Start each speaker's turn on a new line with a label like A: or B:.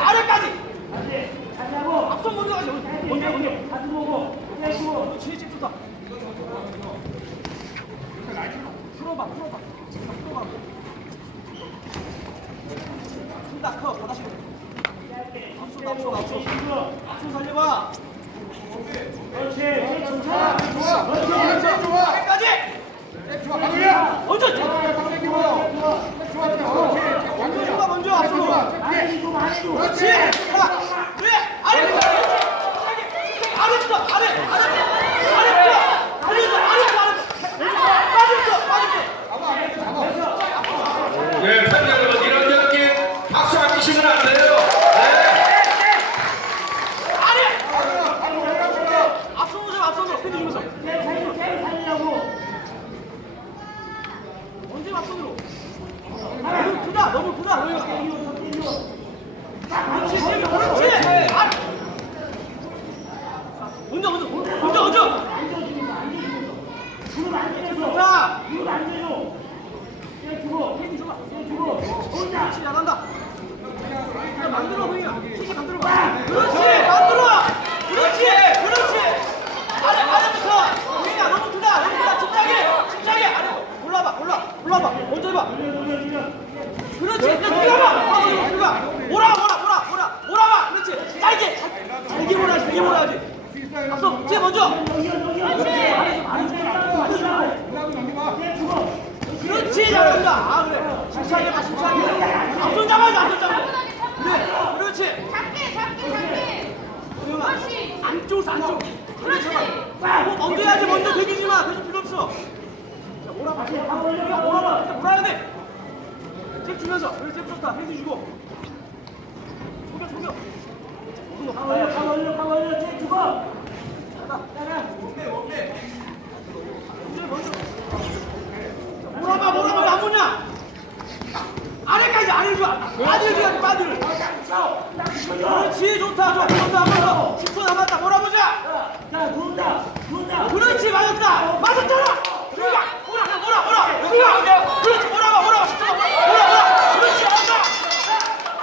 A: 아래까지! 하고 앞선 먼저 풀어봐 풀어봐 풀어봐 풀다 커 다시 앞서 앞서 살려봐
B: 그렇지.
C: 좋아. 좋아. 좋아.
A: 끝까지
C: 좋아.
A: 먼저. 먼저 먼저 앞으로. 그렇지 자 그래 아래부터 아래부터 아래 아래 아래부터 아래부터 아래부터 아래부터 빠져부터 빠져부터
D: 네, 팬 여러분 이런 경기 박수 안 치시면 안 돼요. 네.
A: 아래 앞선으로 좀 앞선으로 팬 주면서
B: 살려, 살리려고.
A: 언제 앞선으로 너무 크다 너무 크다 그렇지 세미 그렇지 아. 먼저 먼저 먼저 먼저
B: 무릎 안 때려줘.
A: 자
B: 무릎 안 때려. 쟤 주고, 쟤 주고, 쟤 주고. 혼자.
A: 그렇지 잘한다 야, 만들어 보이야 키키 만들어 봐 그렇지 만들어 그렇지 그렇지 아래 아래부터 보이냐 너무 크다 너무 크다 집착해 집착해 아래 올라봐 올라 올라봐 먼저 해봐 그렇지. 야 들어가봐. 들어가 몰아 몰아 몰아 몰아 몰아봐. 그렇지. 짧게. 잘게 몰아야지. 잘게 몰아야지. 앞서 쟤 먼저. 그렇지. 잘한다. 아 그래. 침착해 봐 침착해 앞손 잡아야지 앞손 잡아. 그래. 그렇지.
E: 작게 작게 작게.
A: 조용아
E: 그렇지.
A: 안쪽에서 안쪽. 그렇지. 뭐 먼저 해야지. 먼저 대기지 마. 대기 필요 없어. 자 몰아봐. 야 몰아봐 주면서 그래 잽 좋다. 핸드 주고. 속여 속여
B: 가 올려, 가 올려, 가 올려. 쟤 주고.
A: 몰아봐 몰아봐. 왜안 보냐? 아래까지 아래 줘 줘야 돼 빠들 그렇지 좋다. 한번더 한번